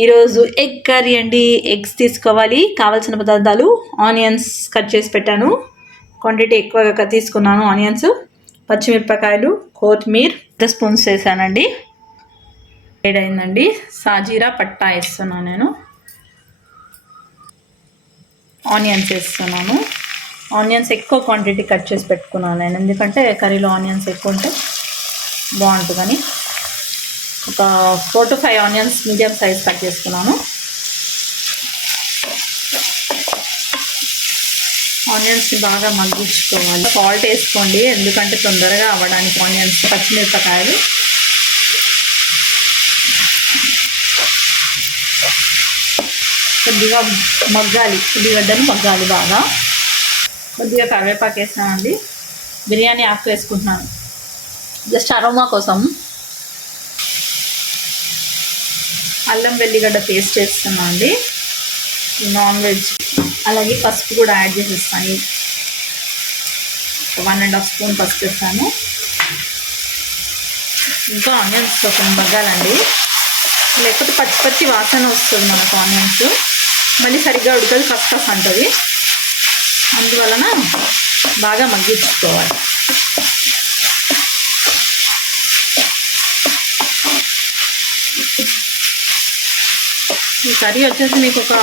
ఈరోజు egg curry అండి. Eggs తీసుకోవాలి. కావాల్సిన పదార్థాలు ఆనియన్స్ కట్ చేసి పెట్టాను. క్వాంటిటీ ఎక్కువగా తీసుకున్నాను. ఆనియన్స్, పచ్చిమిరపకాయలు, కొత్తిమీర 2 స్పూన్స్ వేసానండి. వేడైందండి. సాజీరా పట్టా వేస్తున్నాను. నేను ఆనియన్స్ వేస్తున్నాను. ఆనియన్స్ ఎక్కువ క్వాంటిటీ కట్ చేసి పెట్టుకున్నాను నేను, ఎందుకంటే కర్రీలో ఆనియన్స్ ఎక్కువ ఉంటే బాగుంటుందని. ఒక 4 to 5 onions medium size cut చేసుకున్నాను. ఆనియన్స్ని బాగా మగ్గించుకోవాలి. సాల్ట్ వేసుకోండి, ఎందుకంటే తొందరగా అవ్వడానికి ఆనియన్స్. పచ్చిమిరపకాయలు, కొద్దిగా మగ్గాలి. ఉల్లిగడ్డను మగ్గాలి బాగా. కొద్దిగా కరివేపాకు వేసానండి. బిర్యానీ ఆకు వేసుకుంటున్నాను జస్ట్ అరోమా కోసం. అల్లం వెల్లిగడ్డ పేస్ట్ వేస్తున్నాను అండి, నాన్ వెజ్. అలాగే పసుపు కూడా యాడ్ చేసేస్తాను. 1.5 స్పూన్ పసుపు వేస్తాను. ఇంకా ఆనియన్స్ కొంచెం మగ్గాలండి, లేకపోతే పచ్చి పచ్చి వాసన వస్తుంది మనకు. ఆనియన్స్ మళ్ళీ సరిగ్గా ఉడకదు, కస్ అంటుంది. అందువలన బాగా మగ్గించుకోవాలి. ఈ కర్రీ వచ్చేసి మీకు ఒక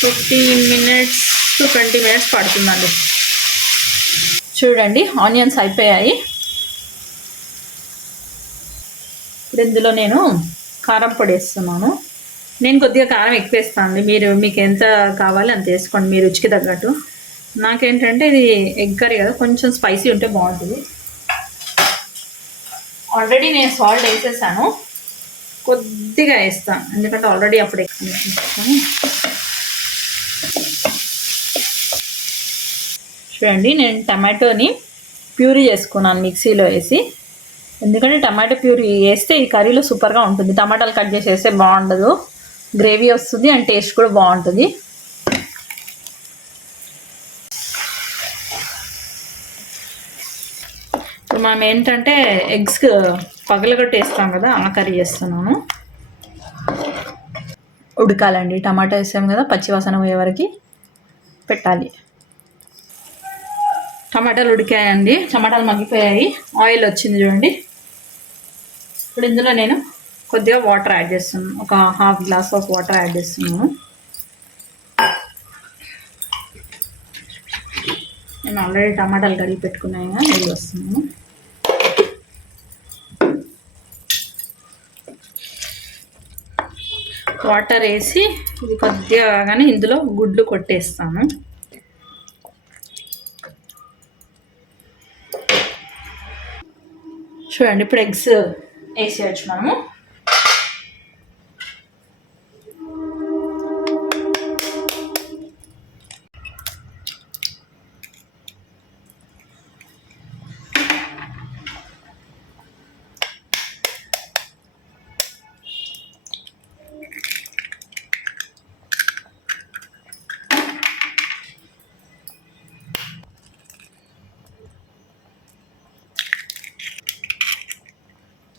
15 minutes to 20 minutes పడుతుందండి. చూడండి, ఆనియన్స్ అయిపోయాయి. ఇప్పుడు ఇందులో నేను కారం పొడి వేస్తున్నాను. నేను కొద్దిగా కారం ఎక్కువ వేస్తాను అండి. మీకు ఎంత కావాలి అంత వేసుకోండి, మీ రుచికి తగ్గట్టు. నాకేంటంటే ఇది ఎగ్ కర్రీ కదా, కొంచెం స్పైసీ ఉంటే బాగుంటుంది. ఆల్రెడీ నేను సాల్ట్ వేసేసాను, కొద్దిగా వేస్తాను ఎందుకంటే ఆల్రెడీ అప్పుడు ఎక్కువ వేసేస్తాను. చూడండి, నేను టమాటోని ప్యూరీ చేసుకున్నాను మిక్సీలో వేసి, ఎందుకంటే టమాటో ప్యూరీ వేస్తే ఈ కర్రీలో సూపర్గా ఉంటుంది. టమాటాలు కట్ చేసి వేస్తే బాగుండదు, గ్రేవీ వస్తుంది అండ్ టేస్ట్ కూడా బాగుంటుంది. ఇప్పుడు మనం ఏంటంటే ఎగ్స్ పగలగొట్టి వేస్తాం కదా, ఆ కర్రీ చేస్తున్నాను. ఉడకాలండి, టమాటా వేసాం కదా, పచ్చివాసన పోయే వరకు పెట్టాలి. టమాటాలు ఉడికాయండి, టమాటాలు మగ్గిపోయాయి, ఆయిల్ వచ్చింది చూడండి. ఇప్పుడు ఇందులో నేను కొద్దిగా వాటర్ యాడ్ చేస్తున్నాను, ఒక 1/2 glass ఆఫ్ వాటర్ యాడ్ చేస్తున్నాను. నేను ఆల్రెడీ టమాటాలు కడిగి పెట్టుకున్నాయి కదా, నీళ్ళు వస్తున్నాను. వాటర్ వేసి ఇది కొద్దిగా కానీ ఇందులో గుడ్లు కొట్టేస్తాను. చూడండి, ఇప్పుడు ఎగ్స్ వేసేయచ్చు మనము.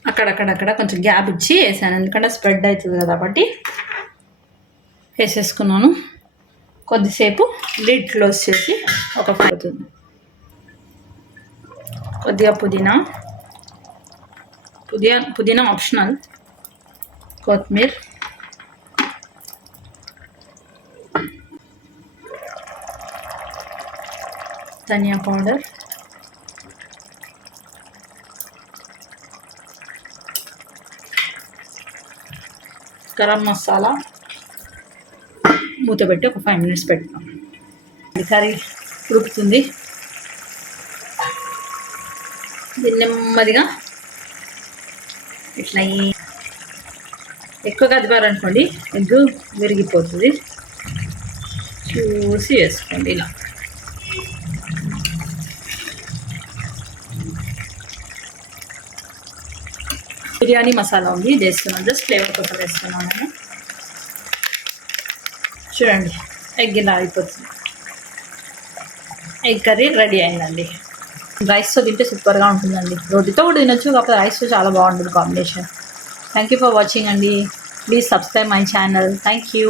అక్కడక్కడ కొంచెం గ్యాప్ ఇచ్చి వేసాను, ఎందుకంటే స్ప్రెడ్ అవుతుంది కదా, కాబట్టి వేసేసుకున్నాను. కొద్దిసేపు లిడ్ క్లోజ్ చేసి ఒక 5 అవుతుంది. కొద్దిగా పుదీనా ఆప్షనల్, కొత్తిమీర, ధనియా పౌడర్, గరం మసాలా, మూత పెట్టి ఒక 5 minutes పెడతాం. కర్రీ ఉడుకుతుంది. దీన్ని నెమ్మదిగా ఇట్లా ఎక్కువగా అదిపారనుకోండి, ఎగ్ విరిగిపోతుంది. చూసి వేసుకోండి. ఇలా బిర్యానీ మసాలా ఉంది, ఇది వేస్తున్నాను, జస్ట్ ఫ్లేవర్ కోసం వేస్తున్నాను నేను. చూడండి, ఎగ్ ఇలా అయిపోతుంది. ఎగ్ కర్రీ రెడీ అయిందండి. రైస్తో తింటే సూపర్గా ఉంటుందండి. రోటీతో కూడా తినొచ్చు, కాకపోతే రైస్తో చాలా బాగుంటుంది combination. Thank you for watching అండి. Please subscribe my channel. Thank you.